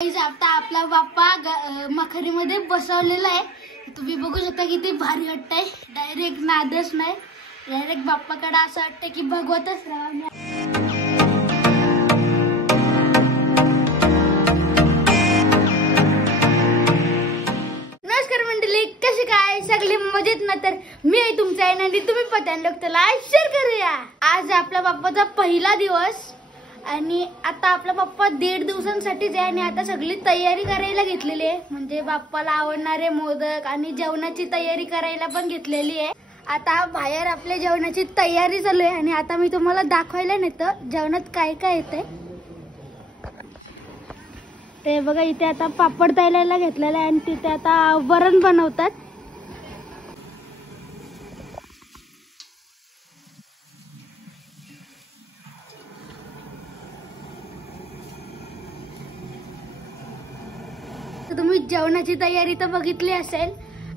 आता आपला बाप्पा मखरीमध्ये बसवलेला आहे. तुम्ही बघू शकता किती भारी वाटतंय. डायरेक्ट नादच नाही, डायरेक्ट बाप्पाकडे असं वाटतं की भगवतच राहा. नमस्कार मंडळी, कसे काय सगळे मजेत ना? तर मी आहे तुमचा आहे आणि तुम्ही पतंग लोक त्याला शेअर करूया. आज आपला बाप्पाचा पहिला दिवस आणि आता आपला बाप्पा 1.5 दिवसांसाठीच आहे आणि आता सगळी तयारी करायला घेतलेली आहे. म्हणजे बाप्पाला आवडणारे मोदक आणि जेवणाची तयारी करायला पण घेतलेली आहे. आता बाहेर आपल्या जेवणाची तयारी चालू आहे आणि आता मी तुम्हाला दाखवायला नेतं जेवणात काय काय येतंय ते बघा. इथे आता पापड तळायला घेतलेला आहे आणि तिथे आता वरण बनवतात. तुम्ही जेवणाची तयारी तर बघितली असेल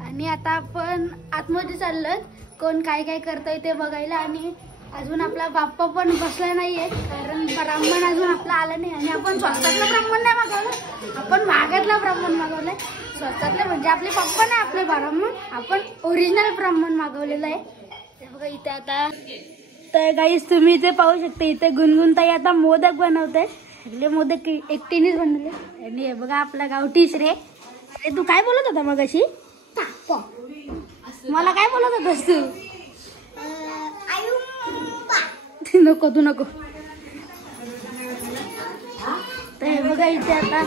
आणि आता आपण आतमध्ये चाललोय कोण काय काय करतोय ते बघायला. आणि अजून आपला बाप्पा पण बसला नाहीये कारण ब्राह्मण अजून आपला आला नाही. आणि आपण स्वस्तातला ब्राह्मण नाही मागवलं, आपण महागातला ब्राह्मण मागवलाय. स्वस्तातले म्हणजे आपले पप्पा नाही, आपले ब्राह्मण, आपण ओरिजिनल ब्राह्मण मागवलेलं आहे. ते बघा इथे आता. तर गाईस तुम्ही इथे पाहू शकता इथे गुणगुण ताई आता मोदक बनवते. सगळे मोदक एकटीनेच बनवले. आणि हे बघा आपला गावठी श्रे. अरे तू काय बोलत होता मग अशी? मला काय बोलत होतास तू? नको तू नको. तर हे बघा इथे आता.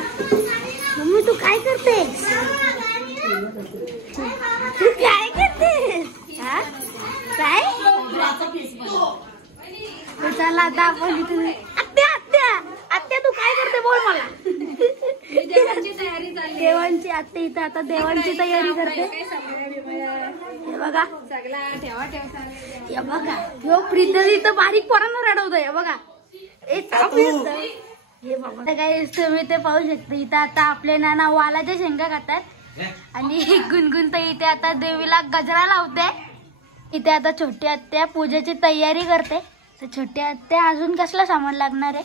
मम्मी तू काय करतेस? तू काय करतेस? काय? चला आता आपण इथे. आत्या तू काय करते बोल मला. देवांची तयारी चालली. देवांची आत्या इथं आता देवांची तयारी करते. हे बघा हे बघा ह्यो प्रिंदर इथं बारीक पोरांना रडवतोय. हे बघा हे बाबा काय तुम्ही ते पाहू शकता. इथं आता आपले नाना वालाच्या शेंगा खातात आणि गुणगुण तर इथे आता देवीला गजरा लावते. इथे आता छोटी आत्या पूजेची तयारी करते. तर छोटी आत्या अजून कसला सामान लागणार आहे?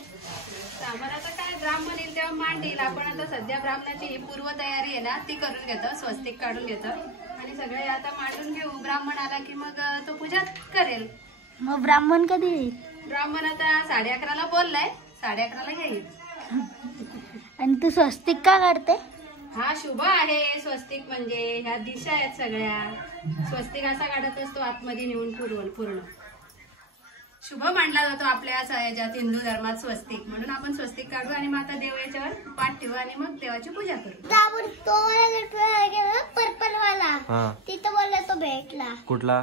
सामान आता काय ब्राह्मण येईल तेव्हा मांडील. आपण आता सध्या ब्राह्मणाची ही पूर्व तयारी आहे ना ती करून घेतो, स्वस्तिक काढून घेतो आणि सगळे आता मांडून घेऊ. ब्राह्मण आला की मग तो पूजा करेल. मग ब्राह्मण कधी येईल? ब्राह्मण आता 11:30ला बोललाय, 11:30ला येईल. आणि तू स्वस्तिक का काढते? हा शुभ आहे स्वस्तिक, म्हणजे ह्या दिशा आहेत सगळ्या. स्वस्तिक असा काढत असतो आतमध्ये नेऊन पूर्ण शुभ मानला जातो आपल्या ह्याच्यात हिंदू धर्मात स्वस्तिक. म्हणून आपण स्वस्तिक काढू आणि मग आता देव याच्यावर पाठ ठेवू आणि मग देवाची पूजा करू. पर्पल वाला तिथं बोलला तो भेटला. कुठला?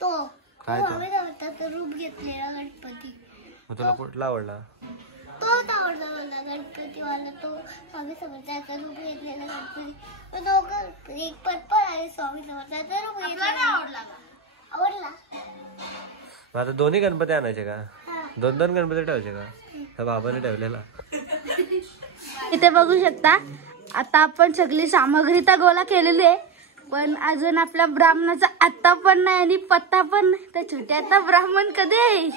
तो काय रूप घेतलेला गणपती. तुला कुठला आवडला? तोच आवडला मला गणपतीवाला. तो स्वामी समर्थाचा रूप घेतलेला गणपती. दोघं एक पर्पल आणि स्वामी समर्थाचा रूप घेतलेला आवडला. आता दोन्ही गणपती आणायचे का? 2-2 गणपती ठेवायचे का? बाबाने ठेवलेला. इथे बघू शकता आता आपण सगळी सामग्री तर गोळा केलेली आहे पण अजून आपल्या ब्राह्मणाचा आत्ता पण नाही आणि पत्ता पण नाही. तर छोटे आता ब्राह्मण कधी आहे?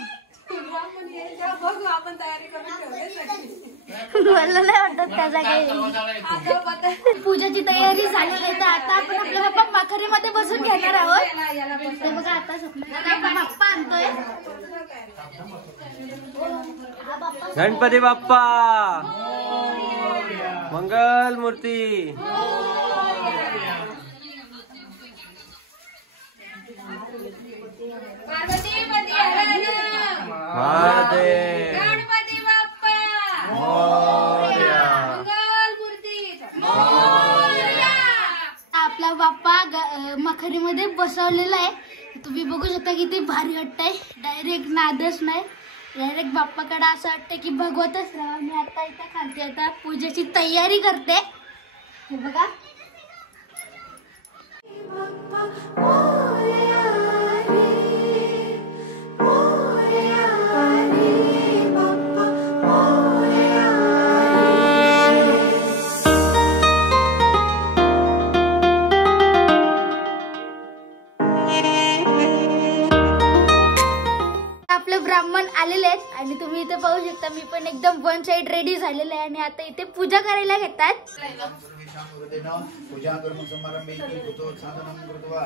मला नाही वाटत त्याचा काही. पूजाची तयारी झालेली आहे. तर आता आपण आपल्या बाप्पा मखरीमध्ये बसून घेणार आहोत. ते बघा आता बाप्पा आणतोय. गणपती बाप्पा मंगल मूर्ती. महादेव गणपती बाप्पा आपला बाप्पा मखरीमध्ये बसवलेला आहे. तुम्ही बघू शकता किती भारी वाटतंय. डायरेक्ट नादच नाही, डायरेक्ट बाप्पाकडे असं वाटतं की भगवतच राहा. मी आता इथं खालती आता पूजेची तयारी करते. हे बघा ब्राह्मण आलेले आहेत आणि तुम्ही इथे पाहू शकता मी पण एकदम वन साइड रेडी झालेला आहे आणि आता इथे पूजा करायला घेतात. पूजा कर्म समारंभे साधनं कृत्वा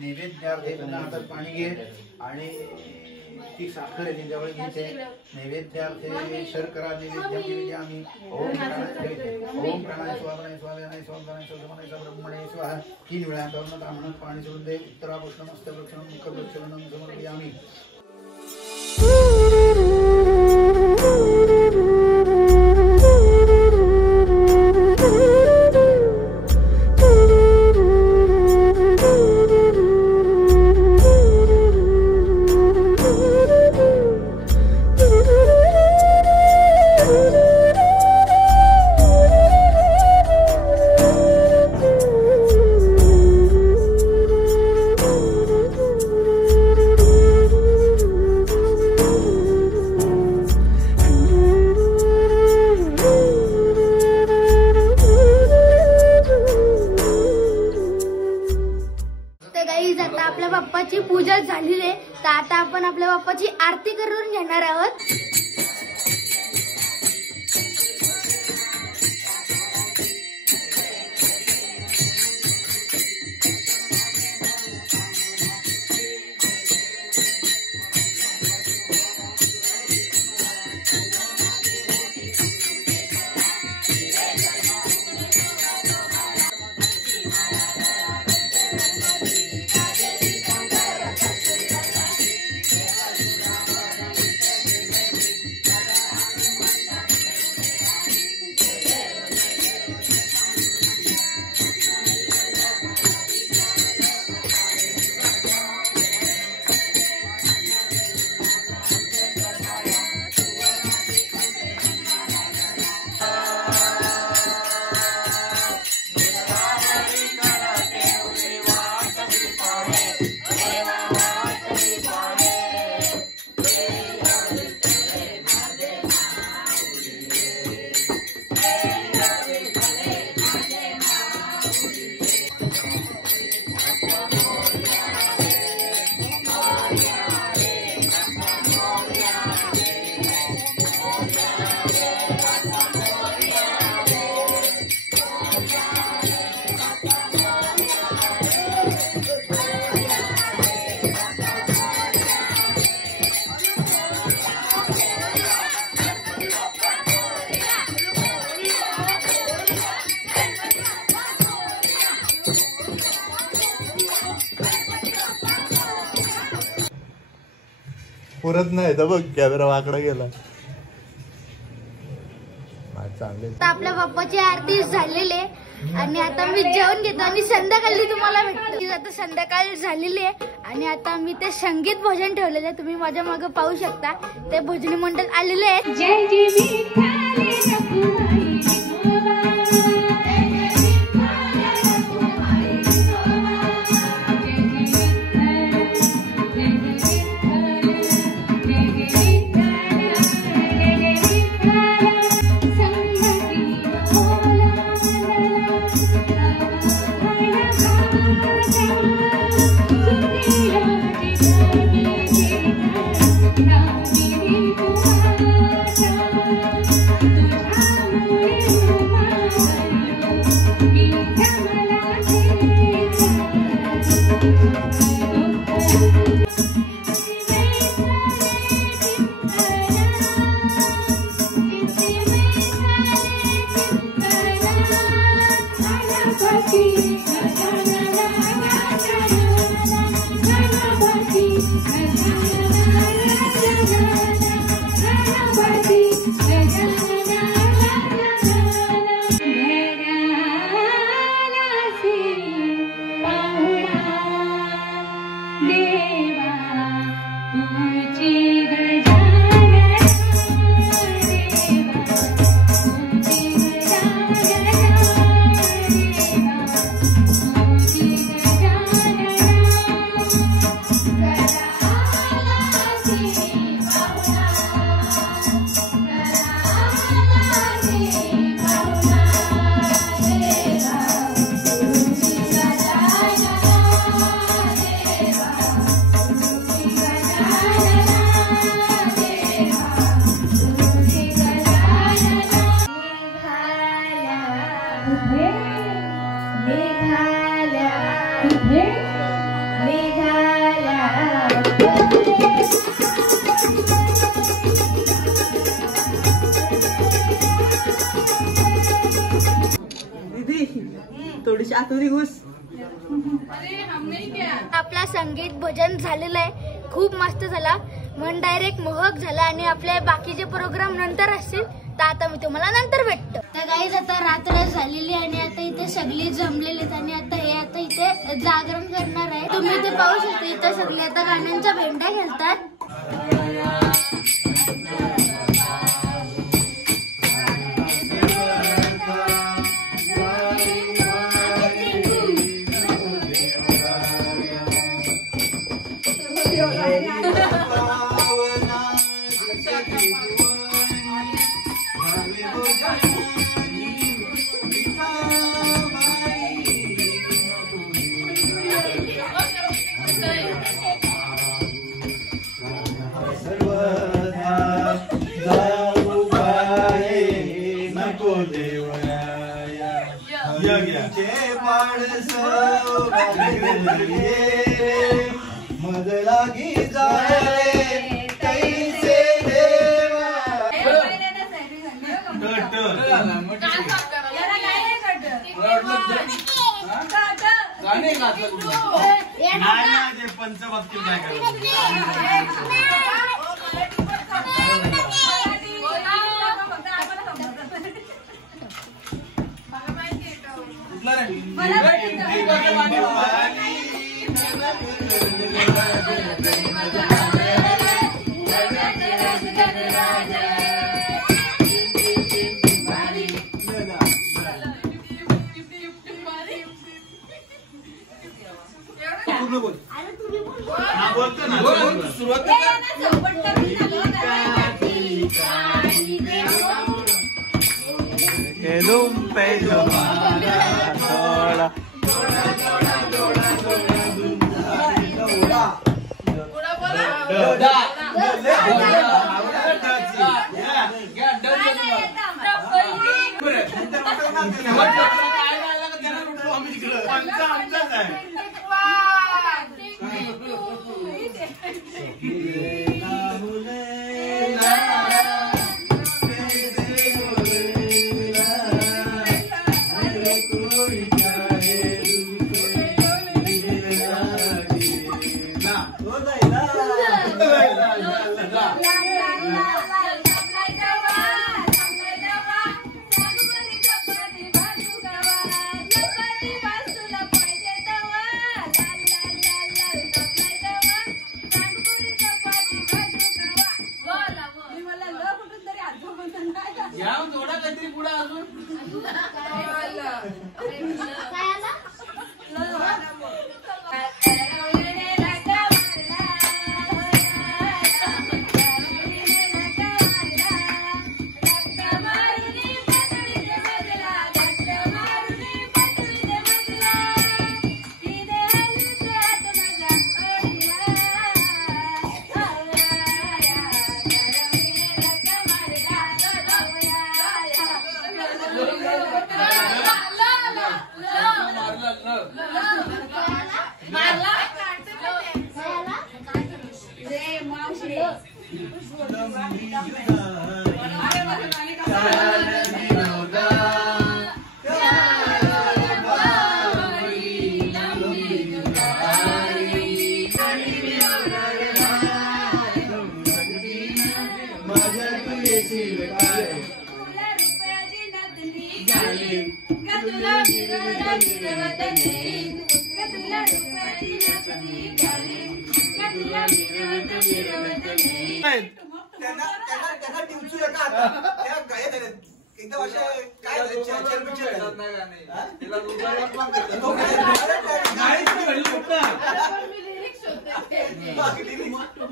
नैवेद्यार्थे त्यांना हातात पाणी घे आणि ती साखर आहे जवळ घ्यायचे. नैवेद्यार्थे शर्करा नैवेद्य आम्ही ओम प्राणाय स्वाहाय स्वाहाय स्वाहाय ब्रह्मणे स्वाहा 3 वेळा करून ब्राह्मणात पाणी सोडून दे. उत्तराभूषण मस्तभक्षण मुखभक्षण समर्पयामी. आता आपल्या बाप्पाची पूजा झालेली आहे तर आता आपण आपल्या बाप्पाची आरती करून घेणार आहोत. पुरत नाही तर बघ कॅमेरा वाकडा गेला. चांगले आपल्या बाप्पाची आरती झालेली आहे आणि आता मी जेवण घेतो आणि संध्याकाळी तुम्हाला भेटतो. आता संध्याकाळ झालेली आहे आणि आता मी ते संगीत भजन ठेवलेलं आहे. तुम्ही माझ्या मागे पाहू शकता ते भजनी मंडळ आलेले आहे. जय जय आपला संगीत भजन झालेलं आहे, खूप मस्त झाला, मन डायरेक्ट मोहक झाला. आणि आपले बाकीचे प्रोग्राम नंतर असतील तर आता मी तुम्हाला नंतर भेटतो. तर गाईज आता रात्र झालेली आणि आता इथे सगळे जमलेले आहेत आणि आता हे आता इथे जागरण करणार आहे. तुम्ही इथे पाहू शकता इथे सगळे आता गाण्यांच्या भेंड्या खेळतात. मदलागी जाळे तैसे देवा गाणे पंचवाक्य काय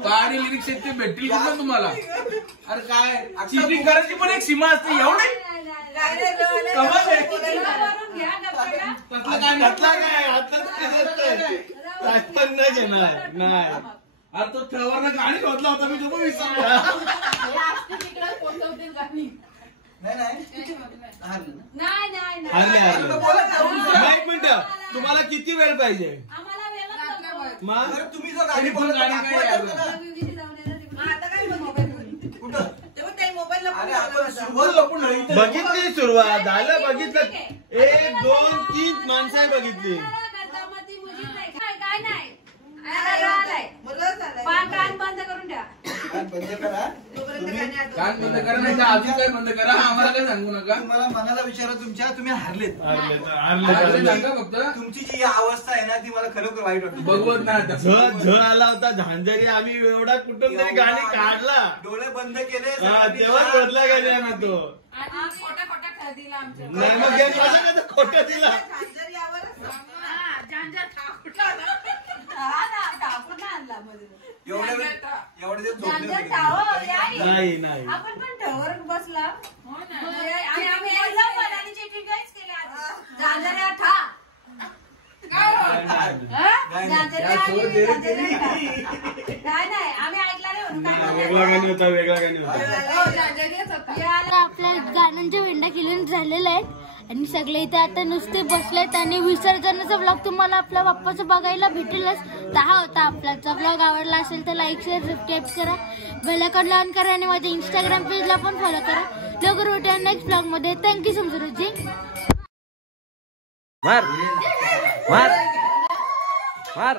गाडी लिरिक्स ते भेटतील का तुम्हाला? अरे काय चीटिंग करायची पण एक सीमा असते एवढे नाही. अरे तो ठेवरनं गाणी शोधला होता मी तुम्ही विसरलो. एक मिनिट, तुम्हाला किती वेळ पाहिजे? तुम्ही जो गाडी बघितली सुरुवात झालं, बघितलं एक 2 3 माणसं आहे बघितली. काय नाही कान बंद करून द्या. बंद करा. कान बंद करा नाही तर अजून काय बंद करा. आम्हाला काय सांगू नका. तुम्हाला मनाला विचारा तुमच्या, तुम्ही हारलेत. हारले सांगा फक्त. तुमची जी अवस्था आहे ना ती मला खरोखर वाईट वाटते. बघवत नाही आता. झ आला होता झांजरी. आम्ही एवढा कुठून तरी गाणी काढला. डोळे बंद केले तेव्हाच बदला गेले आम्ही तो. नाही मग हे माझं काय तर खोटं दिला. एवढे दिवस झोपले होते. नाही नाही आपण पण ठेवर बसला आणि आम्ही बोललो पण आणि चिठी काहीच केली आज. झांजऱ्या ठा काय नाही आम्ही ऐकला नाही म्हणून काय वेगळा गाणी होता. वेगळा गाणी होता. आता आपल्या गाण्यांच्या वेंडा केलेल्या झालेल्या आहेत आणि सगळे इथे आता नुसते बसलेत आणि विसर्जनाचा ब्लॉग तुम्हाला आपल्या बाप्पाचं बघायला भेटेलच. 10 होता आपलाचा ब्लॉग. आवडला असेल तर लाईक शेअर सबस्क्राईब करा, बेल आयकॉन ऑन करा आणि माझ्या इंस्टाग्राम पेजला पण फॉलो करा. लवकर भेटूया नेक्स्ट ब्लॉग मध्ये. थँक्यू समजुरुजी. मार मार मार